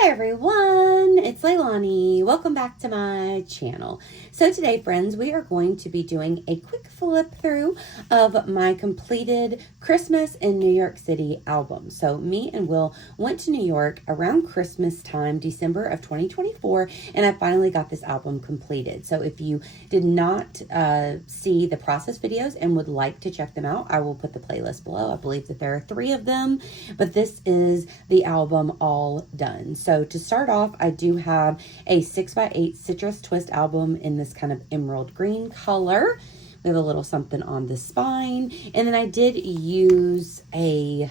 Hi everyone, it's Leilani. Welcome back to my channel. So today, friends, we are going to be doing a quick flip through of my completed Christmas in New York City album. So me and Will went to New York around Christmas time, December of 2024, and I finally got this album completed. So if you did not see the process videos and would like to check them out, I will put the playlist below. I believe that there are 3 of them, but this is the album all done. So to start off, I do have a 6x8 citrus twist album in this kind of emerald green color. We have a little something on the spine. And then I did use I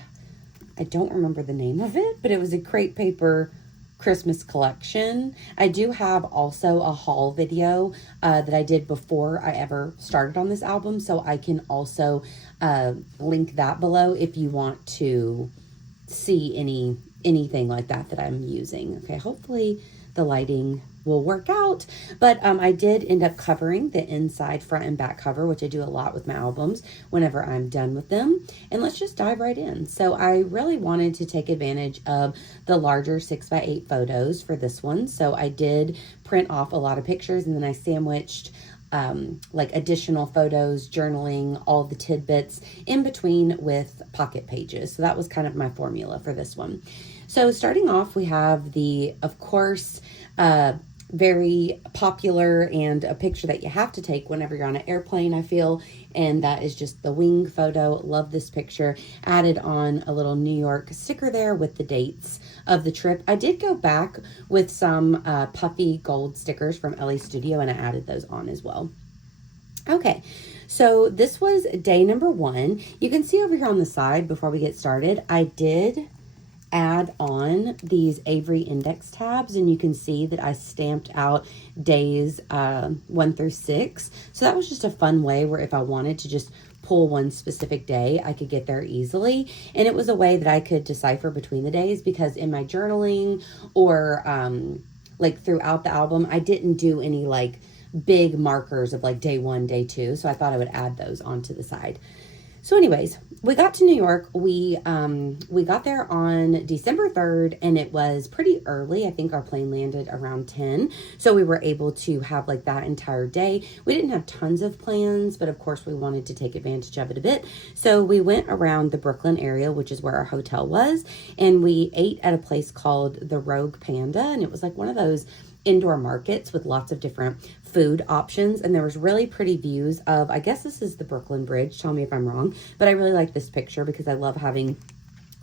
don't remember the name of it, but it was a crepe paper Christmas collection. I do have also a haul video that I did before I ever started on this album. So I can also link that below if you want to see anything like that I'm using. Okay, hopefully the lighting will work out, but I did end up covering the inside, front, and back cover, which I do a lot with my albums whenever I'm done with them. And let's just dive right in. So I really wanted to take advantage of the larger 6x8 photos for this one, so I did print off a lot of pictures, and then I sandwiched like additional photos, journaling, all the tidbits in between with pocket pages. So that was kind of my formula for this one. So starting off, we have the, of course, very popular and a picture that you have to take whenever you're on an airplane, I feel, and that is just the wing photo. Love this picture. Added on a little New York sticker there with the dates of the trip. I did go back with some puffy gold stickers from Ellie Studio, and I added those on as well. Okay, so this was day number 1. You can see over here on the side, before we get started, I did add on these Avery index tabs, and you can see that I stamped out days 1 through 6. So that was just a fun way where if I wanted to just pull one specific day, I could get there easily. And it was a way that I could decipher between the days, because in my journaling or like throughout the album, I didn't do any like big markers of like day 1, day 2. So I thought I would add those onto the side. So anyways, we got to New York. We got there on December 3rd, and it was pretty early. I think our plane landed around 10. So we were able to have like that entire day. We didn't have tons of plans, but of course we wanted to take advantage of it a bit. So we went around the Brooklyn area, which is where our hotel was, and we ate at a place called the Rogue Panda, and it was like one of those indoor markets with lots of different food options, and there was really pretty views of, I guess this is the Brooklyn Bridge, tell me if I'm wrong, but I really like this picture because I love having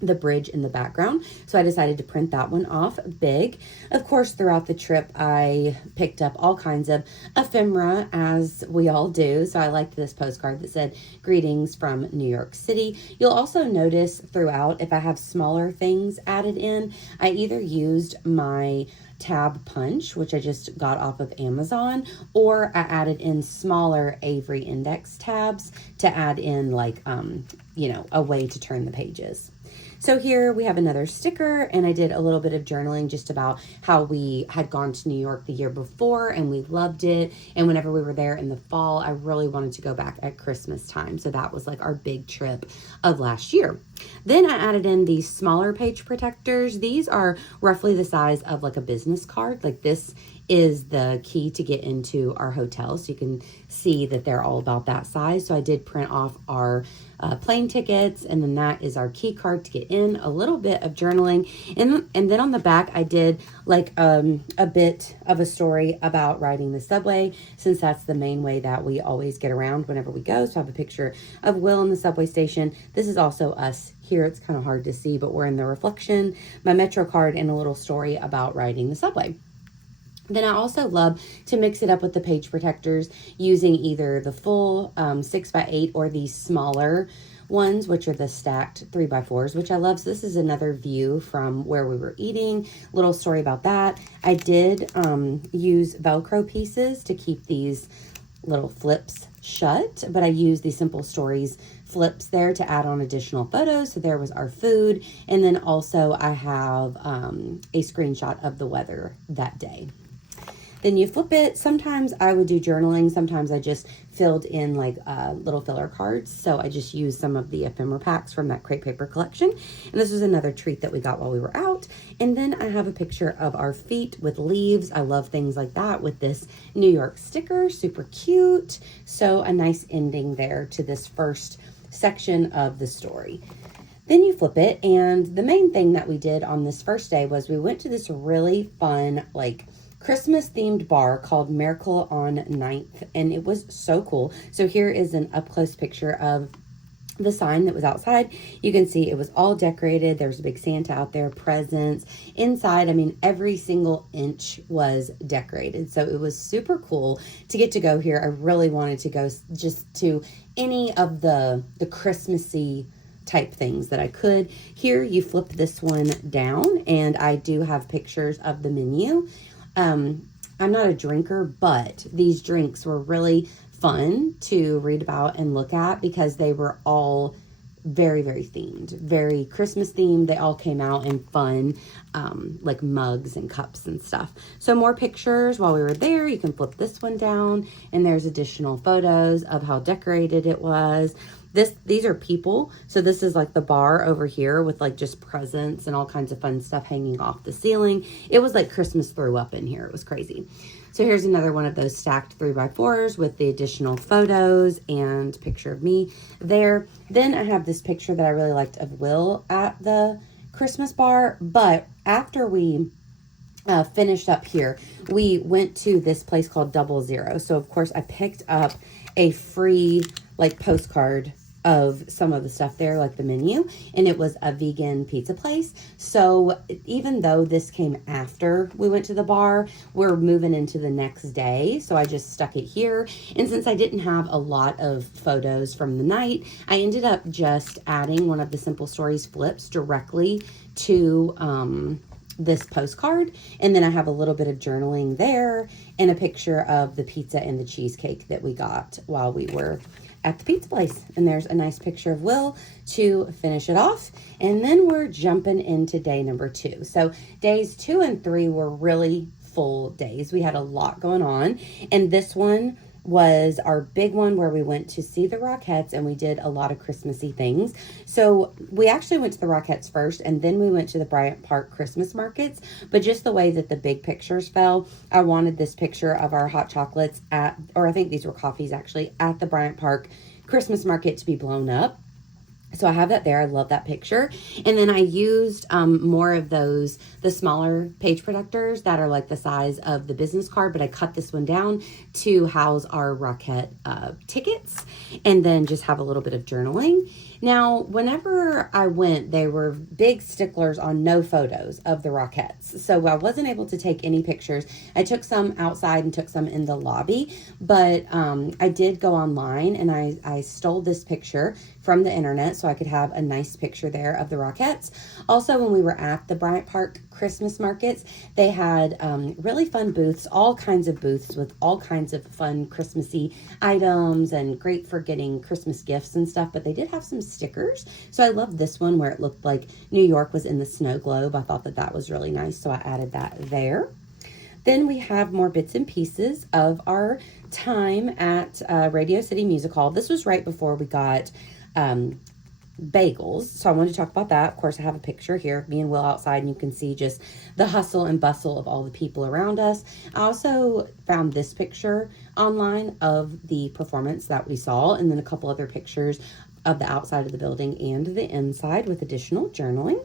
the bridge in the background. So I decided to print that one off big. Of course, throughout the trip, I picked up all kinds of ephemera, as we all do. So I liked this postcard that said, "Greetings from New York City." You'll also notice throughout, if I have smaller things added in, I either used my tab punch, which I just got off of Amazon, or I added in smaller Avery index tabs to add in like, you know, a way to turn the pages. So here we have another sticker, and I did a little bit of journaling just about how we had gone to New York the year before and we loved it. And whenever we were there in the fall, I really wanted to go back at Christmas time. So that was like our big trip of last year. Then I added in these smaller page protectors. These are roughly the size of like a business card. Like this is the key to get into our hotel. So you can see that they're all about that size. So I did print off our plane tickets, and then that is our key card to get in, a little bit of journaling. And then on the back, I did like a bit of a story about riding the subway, since that's the main way that we always get around whenever we go. So I have a picture of Will in the subway station. This is also us here. It's kind of hard to see, but we're in the reflection, my Metro card, and a little story about riding the subway. Then I also love to mix it up with the page protectors using either the full 6x8 or these smaller ones, which are the stacked 3x4s, which I love. So this is another view from where we were eating. Little story about that. I did use Velcro pieces to keep these little flips shut, but I used the Simple Stories flips there to add on additional photos. So there was our food, and then also I have a screenshot of the weather that day. Then you flip it. Sometimes I would do journaling. Sometimes I just filled in like little filler cards. So I just used some of the ephemera packs from that crepe paper collection. And this was another treat that we got while we were out. And then I have a picture of our feet with leaves. I love things like that with this New York sticker. Super cute. So a nice ending there to this first section of the story. Then you flip it, and the main thing that we did on this first day was we went to this really fun, like, Christmas themed bar called Miracle on 9th, and it was so cool. So here is an up close picture of the sign that was outside. You can see it was all decorated. There was a big Santa out there, presents inside. I mean, every single inch was decorated. So it was super cool to get to go here. I really wanted to go just to any of the Christmassy type things that I could. Here you flip this one down, and I do have pictures of the menu. I'm not a drinker, but these drinks were really fun to read about and look at because they were all very, very themed, very Christmas themed. They all came out in fun, like mugs and cups and stuff. So more pictures while we were there. You can flip this one down, and there's additional photos of how decorated it was. These are people. So this is like the bar over here with like just presents and all kinds of fun stuff hanging off the ceiling. It was like Christmas threw up in here. It was crazy. So here's another one of those stacked 3x4s with the additional photos and picture of me there. Then I have this picture that I really liked of Will at the Christmas bar. But after we finished up here, we went to this place called 00. So of course I picked up a free like postcard of some of the stuff there, like the menu, and it was a vegan pizza place. So even though this came after we went to the bar, we're moving into the next day. So I just stuck it here. And since I didn't have a lot of photos from the night, I ended up just adding one of the Simple Stories flips directly to this postcard. And then I have a little bit of journaling there and a picture of the pizza and the cheesecake that we got while we were at the pizza place. And there's a nice picture of Will to finish it off. And then we're jumping into day number 2. So days 2 and 3 were really full days. We had a lot going on. And this one was our big one where we went to see the Rockettes and we did a lot of Christmassy things. So we actually went to the Rockettes first and then we went to the Bryant Park Christmas markets. But just the way that the big pictures fell, I wanted this picture of our hot chocolates or I think these were coffees actually, at the Bryant Park Christmas market to be blown up. So I have that there. I love that picture. And then I used more of those, the smaller page protectors that are like the size of the business card, but I cut this one down to house our Rockette tickets and then just have a little bit of journaling. Now, whenever I went, they were big sticklers on no photos of the Rockettes. So I wasn't able to take any pictures. I took some outside and took some in the lobby, but I did go online and I stole this picture from the internet so I could have a nice picture there of the Rockettes. Also, when we were at the Bryant Park Christmas markets, they had really fun booths, all kinds of booths with all kinds of fun Christmassy items and great for getting Christmas gifts and stuff, but they did have some stickers. So I love this one where it looked like New York was in the snow globe. I thought that that was really nice, so I added that there. Then we have more bits and pieces of our time at Radio City Music Hall. This was right before we got bagels, so I wanted to talk about that. Of course, I have a picture here of me and Will outside, and you can see just the hustle and bustle of all the people around us. I also found this picture online of the performance that we saw, and then a couple other pictures of the outside of the building and the inside with additional journaling.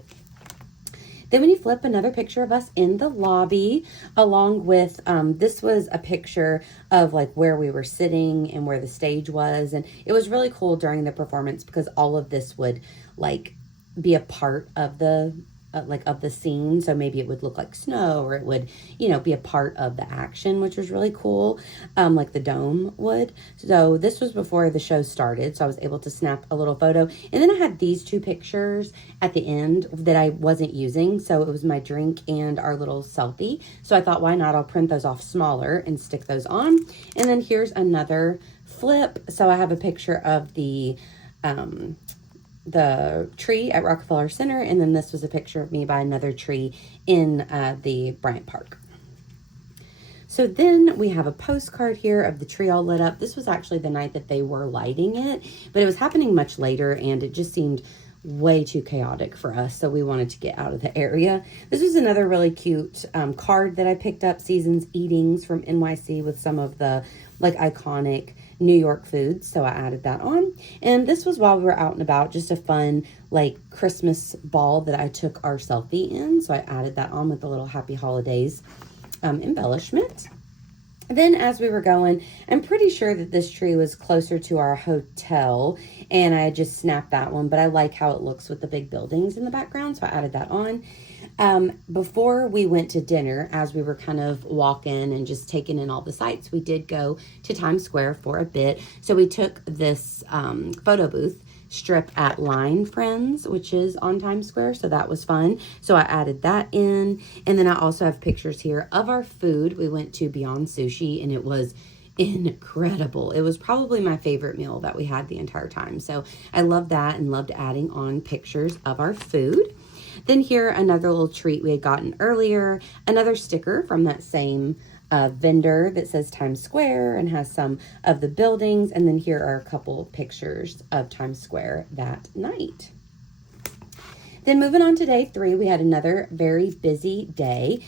Then when you flip, another picture of us in the lobby, along with, this was a picture of like where we were sitting and where the stage was. And it was really cool during the performance because all of this would like be a part of the of the scene. So maybe it would look like snow, or it would, you know, be a part of the action, which was really cool. Like the dome would. So this was before the show started. So I was able to snap a little photo. And then I had these two pictures at the end that I wasn't using. So it was my drink and our little selfie. So I thought, why not? I'll print those off smaller and stick those on. And then here's another flip. So I have a picture of the tree at Rockefeller Center, and then this was a picture of me by another tree in the Bryant Park. So then we have a postcard here of the tree all lit up. This was actually the night that they were lighting it, but it was happening much later and it just seemed way too chaotic for us, so we wanted to get out of the area. This was another really cute card that I picked up, Seasons Eatings from NYC, with some of the like iconic New York foods, so I added that on. And this was while we were out and about, just a fun like Christmas ball that I took our selfie in, so I added that on with the little Happy Holidays embellishment. Then as we were going, I'm pretty sure that this tree was closer to our hotel, and I just snapped that one, but I like how it looks with the big buildings in the background, so I added that on. Before we went to dinner, as we were kind of walking and just taking in all the sights, we did go to Times Square for a bit. So we took this photo booth strip at Line Friends, which is on Times Square, so that was fun. So I added that in, and then I also have pictures here of our food. We went to Beyond Sushi, and it was incredible. It was probably my favorite meal that we had the entire time, so I loved that and loved adding on pictures of our food. Then here, another little treat we had gotten earlier, another sticker from that same vendor that says Times Square and has some of the buildings. And then here are a couple pictures of Times Square that night. Then moving on to day 3, we had another very busy day.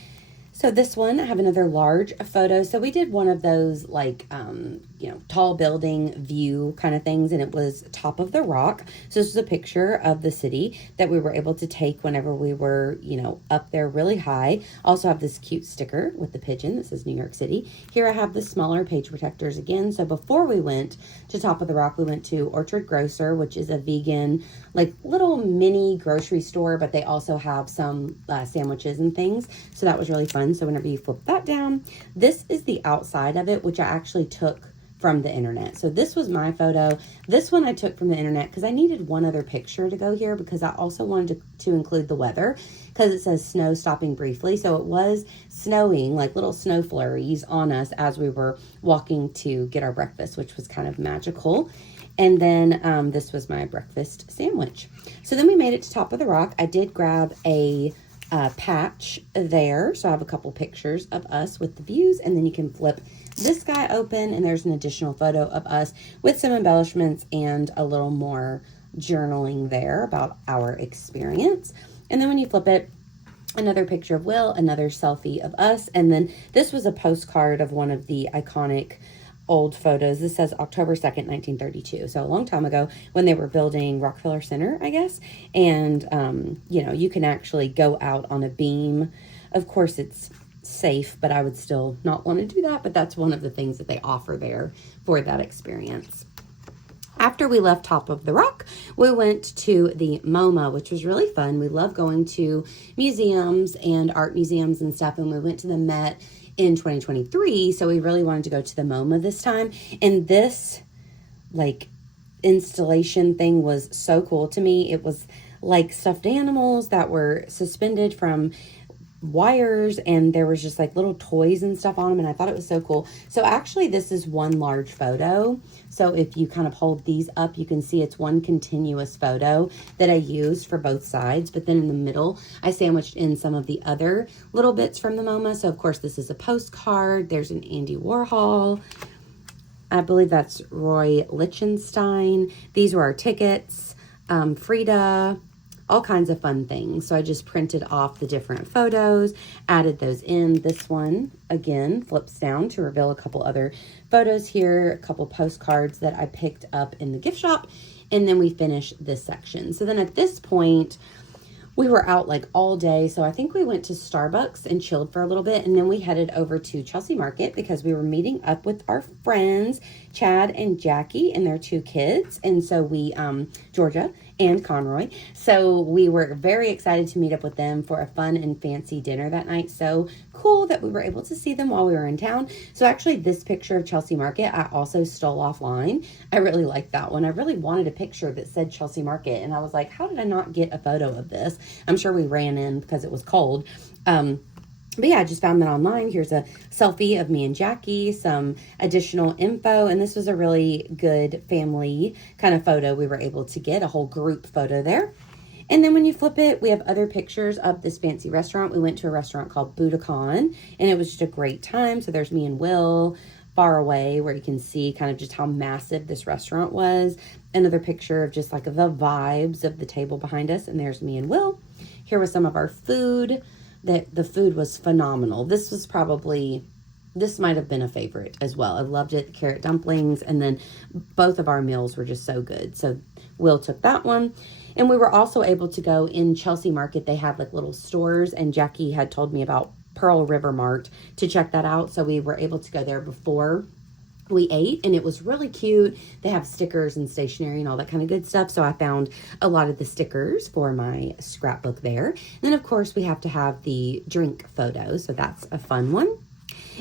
So this one, I have another large photo. So we did one of those like, tall building view kind of things, and it was top of the rock. So this is a picture of the city that we were able to take whenever we were, up there really high. Also have this cute sticker with the pigeon that says New York City. Here I have the smaller page protectors again. So before we went to Top of the Rock, we went to Orchard Grocer, which is a vegan, like little mini grocery store, but they also have some sandwiches and things. So that was really fun. So whenever you flip that down, this is the outside of it, which I actually took from the internet. So this was my photo. This one I took from the internet because I needed one other picture to go here, because I also wanted to include the weather, because it says snow stopping briefly. So it was snowing, like little snow flurries on us as we were walking to get our breakfast, which was kind of magical. And then this was my breakfast sandwich. So then we made it to Top of the Rock. I did grab a patch there. So I have a couple pictures of us with the views, and then you can flip this guy open and there's an additional photo of us with some embellishments and a little more journaling there about our experience. And then when you flip it, another picture of Will, another selfie of us. And then this was a postcard of one of the iconic old photos. This says October 2nd, 1932. So a long time ago when they were building Rockefeller Center, I guess. And, you can actually go out on a beam. Of course, it's safe, but I would still not want to do that. But that's one of the things that they offer there for that experience. After we left Top of the Rock, we went to the MoMA, which was really fun. We love going to museums and art museums and stuff. And we went to the Met in 2023, so we really wanted to go to the MoMA this time. And this like installation thing was so cool to me. It was like stuffed animals that were suspended from wires, and there was just like little toys and stuff on them, and I thought it was so cool. So actually this is one large photo. So if you kind of hold these up, you can see it's one continuous photo that I used for both sides, but then in the middle I sandwiched in some of the other little bits from the MoMA. So of course this is a postcard. There's an Andy Warhol. I believe that's Roy Lichtenstein. These were our tickets. Frida, all kinds of fun things. So I just printed off the different photos, added those in. This one, again, flips down to reveal a couple other photos here, a couple postcards that I picked up in the gift shop, and then we finish this section. So then at this point, we were out like all day. So I think we went to Starbucks and chilled for a little bit. And then we headed over to Chelsea Market because we were meeting up with our friends, Chad and Jackie and their 2 kids. And so we, Georgia and Conroy. So we were very excited to meet up with them for a fun and fancy dinner that night. So cool that we were able to see them while we were in town. So actually this picture of Chelsea Market, I also stole offline. I really liked that one. I really wanted a picture that said Chelsea Market. And I was like, how did I not get a photo of this? I'm sure we ran in because it was cold. But yeah, I just found that online. Here's a selfie of me and Jackie, some additional info, and this was a really good family kind of photo we were able to get, a whole group photo there. And then when you flip it, we have other pictures of this fancy restaurant. We went to a restaurant called Budokan, and it was just a great time. So there's me and Will far away where you can see kind of just how massive this restaurant was. Another picture of just like the vibes of the table behind us. And there's me and Will. Here was some of our food. The food was phenomenal. This might have been a favorite as well. I loved it. The carrot dumplings. And then both of our meals were just so good. So Will took that one. And we were also able to go in Chelsea Market. They had like little stores, and Jackie had told me about Pearl River Mart to check that out. So we were able to go there before we ate, and it was really cute. They have stickers and stationery and all that kind of good stuff. So I found a lot of the stickers for my scrapbook there. And then of course we have to have the drink photo. So that's a fun one.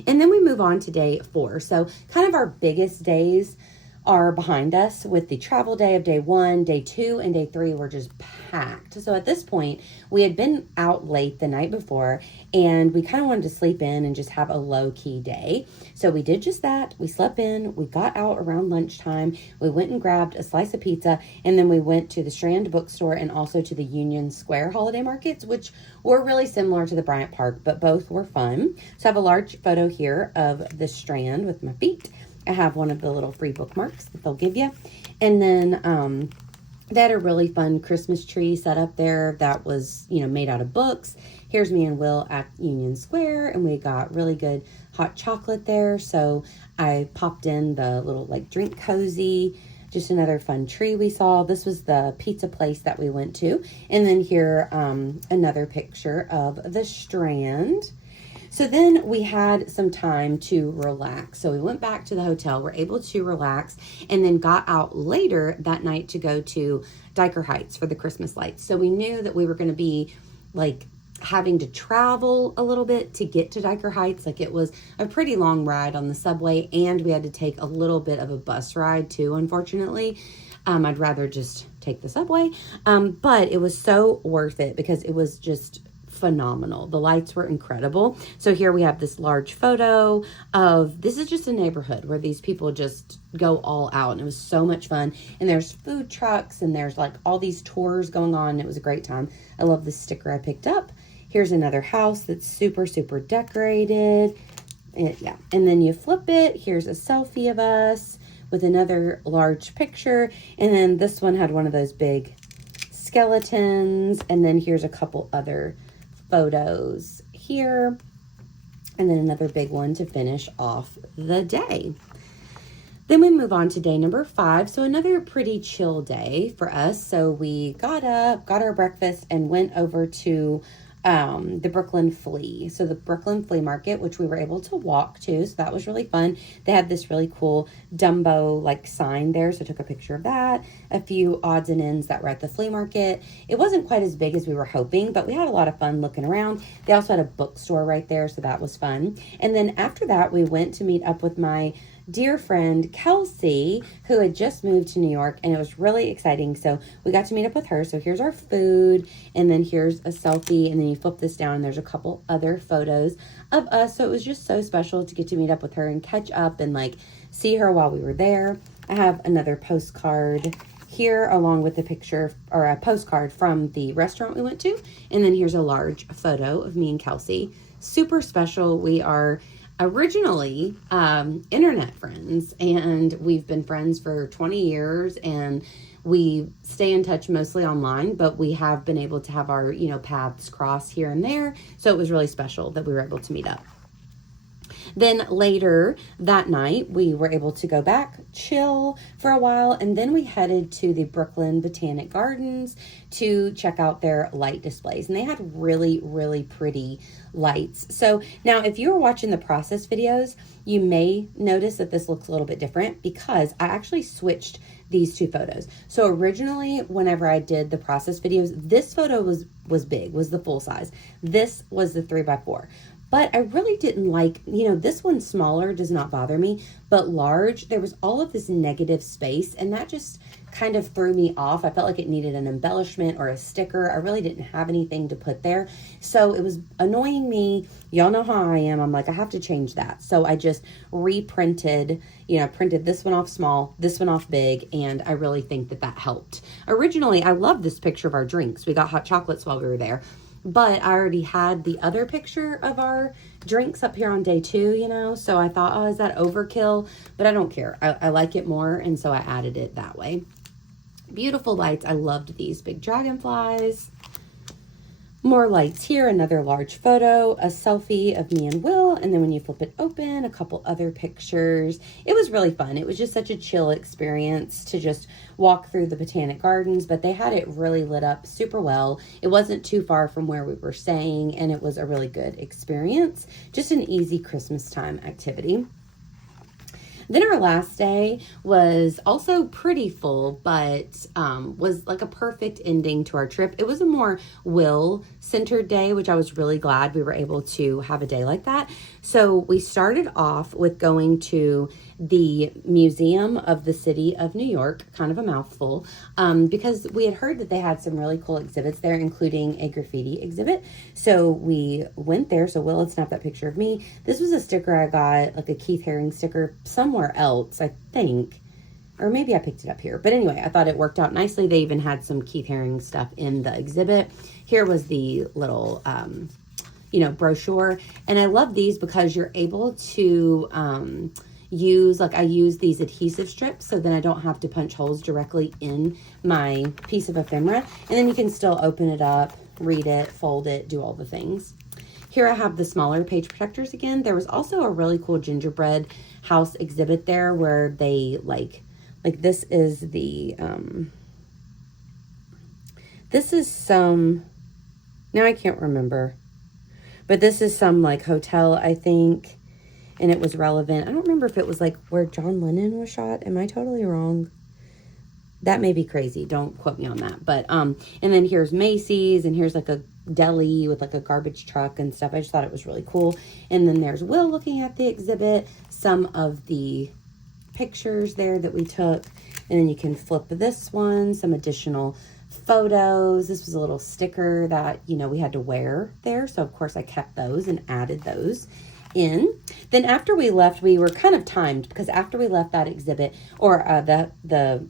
And then we move on to day 4. So kind of our biggest days are behind us with the travel day of day 1, day 2, and day 3 were just packed. So at this point, we had been out late the night before, and we kind of wanted to sleep in and just have a low-key day. So we did just that. We slept in, we got out around lunchtime, we went and grabbed a slice of pizza, and then we went to the Strand bookstore and also to the Union Square holiday markets, which were really similar to the Bryant Park, but both were fun. So I have a large photo here of the Strand with my feet. I have one of the little free bookmarks that they'll give you. And then they had a really fun Christmas tree set up there that was, made out of books. Here's me and Will at Union Square, and we got really good hot chocolate there. So I popped in the little drink cozy, just another fun tree we saw. This was the pizza place that we went to. And then here, another picture of the Strand. So then we had some time to relax. So we went back to the hotel, were able to relax, and then got out later that night to go to Diker Heights for the Christmas lights. So we knew that we were going to be having to travel a little bit to get to Diker Heights. It was a pretty long ride on the subway, and we had to take a little bit of a bus ride too, unfortunately. I'd rather just take the subway. But it was so worth it because it was just phenomenal. The lights were incredible. So here we have this large photo of, this is just a neighborhood where these people just go all out, and it was so much fun. And there's food trucks, and there's all these tours going on. It was a great time. I love the sticker I picked up. Here's another house that's super, super decorated. And then you flip it. Here's a selfie of us with another large picture. And then this one had one of those big skeletons. And then here's a couple other photos here, and then another big one to finish off the day. Then we move on to day number 5. So another pretty chill day for us. So we got up, got our breakfast, and went over to the Brooklyn Flea. So the Brooklyn Flea Market, which we were able to walk to. So that was really fun. They had this really cool Dumbo sign there. So I took a picture of that. A few odds and ends that were at the flea market. It wasn't quite as big as we were hoping, but we had a lot of fun looking around. They also had a bookstore right there. So that was fun. And then after that, we went to meet up with my dear friend Kelsey, who had just moved to New York, and it was really exciting. So we got to meet up with her. So here's our food, and then here's a selfie, and then you flip this down and there's a couple other photos of us. So it was just so special to get to meet up with her and catch up and see her while we were there. I have another postcard here along with the picture, or a postcard from the restaurant we went to, and then here's a large photo of me and Kelsey. Super special. We are originally internet friends, and we've been friends for 20 years, and we stay in touch mostly online, but we have been able to have our paths cross here and there. So it was really special that we were able to meet up. Then later that night, we were able to go back, chill for a while, and then we headed to the Brooklyn Botanic Gardens to check out their light displays. And they had really, really pretty lights. So now if you were watching the process videos, you may notice that this looks a little bit different because I actually switched these two photos. So originally, whenever I did the process videos, this photo was big, was the full size. This was the 3x4. but I really didn't like, this one smaller does not bother me, but large, there was all of this negative space, and that just kind of threw me off. I felt like it needed an embellishment or a sticker. I really didn't have anything to put there. So it was annoying me. Y'all know how I am. I'm like, I have to change that. So I just reprinted, printed this one off small, this one off big, and I really think that that helped. Originally, I loved this picture of our drinks. We got hot chocolates while we were there, but I already had the other picture of our drinks up here on day 2, so I thought, oh, is that overkill? But I don't care. I like it more, and so I added it that way. Beautiful lights. I loved these big dragonflies. More lights here, another large photo, a selfie of me and Will, and then when you flip it open, a couple other pictures. It was really fun. It was just such a chill experience to just walk through the Botanic Gardens, but they had it really lit up super well. It wasn't too far from where we were staying, and it was a really good experience. Just an easy Christmas time activity. Then our last day was also pretty full, but was like a perfect ending to our trip. It was a more Will-centered day, which I was really glad we were able to have a day like that. So we started off with going to the Museum of the City of New York, kind of a mouthful, because we had heard that they had some really cool exhibits there, including a graffiti exhibit. So we went there. So Will had snapped that picture of me. This was a sticker I got, like a Keith Haring sticker somewhere else, I think. Or maybe I picked it up here. But anyway, I thought it worked out nicely. They even had some Keith Haring stuff in the exhibit. Here was the little, brochure. And I love these because you're able to I use these adhesive strips, so then I don't have to punch holes directly in my piece of ephemera. And then you can still open it up, read it, fold it, do all the things. Here I have the smaller page protectors again. There was also a really cool gingerbread house exhibit there where they like this is the, this is some, now I can't remember, but this is some like hotel, I think, and it was relevant. I don't remember if it was like where John Lennon was shot. Am I totally wrong? That may be crazy. Don't quote me on that. But, and then here's Macy's, and here's like a deli with like a garbage truck and stuff. I just thought it was really cool. And then there's Will looking at the exhibit, some of the pictures there that we took. And then you can flip this one, some additional photos. This was a little sticker that, we had to wear there. So of course I kept those and added those in. Then after we left, we were kind of timed because after we left that exhibit or the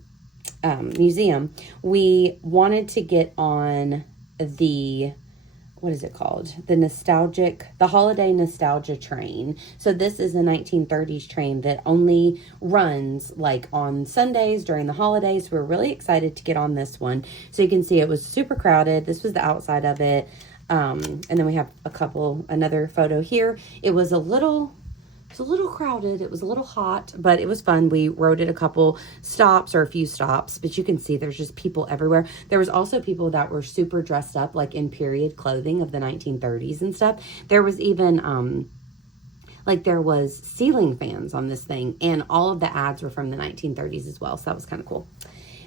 museum, we wanted to get on the, what is it called? The holiday nostalgia train. So this is a 1930s train that only runs like on Sundays during the holidays. We're really excited to get on this one. So you can see it was super crowded. This was the outside of it. And then we have another photo here. It was a little crowded. It was a little hot, but it was fun. We rode it a few stops, but you can see there's just people everywhere. There was also people that were super dressed up, like in period clothing of the 1930s and stuff. There was even, there was ceiling fans on this thing, and all of the ads were from the 1930s as well. So that was kind of cool.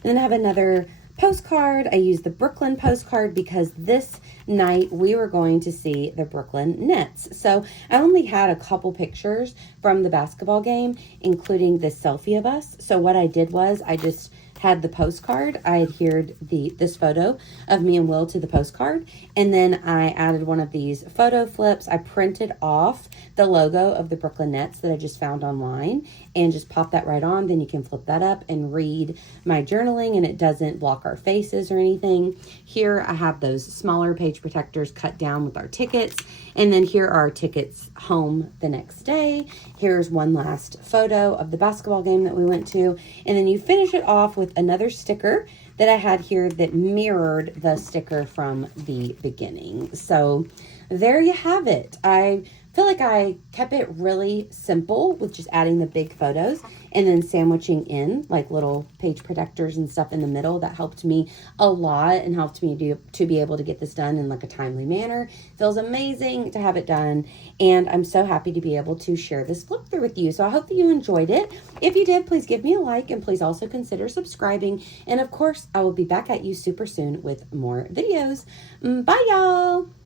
And then I have another postcard. I used the Brooklyn postcard because this night we were going to see the Brooklyn Nets. So I only had a couple pictures from the basketball game, including this selfie of us. So what I did was I just had the postcard. I adhered this photo of me and Will to the postcard, and then I added one of these photo flips. I printed off the logo of the Brooklyn Nets that I just found online and just pop that right on. Then you can flip that up and read my journaling, and it doesn't block our faces or anything. Here I have those smaller page protectors cut down with our tickets, and then here are our tickets home the next day. Here's one last photo of the basketball game that we went to, and then you finish it off with another sticker that I had here that mirrored the sticker from the beginning. So there you have it. I feel like I kept it really simple with just adding the big photos and then sandwiching in like little page protectors and stuff in the middle. That helped me a lot and helped me to be able to get this done in like a timely manner. Feels amazing to have it done, and I'm so happy to be able to share this flip through with you. So I hope that you enjoyed it. If you did, please give me a like, and please also consider subscribing. And of course, I will be back at you super soon with more videos. Bye, y'all.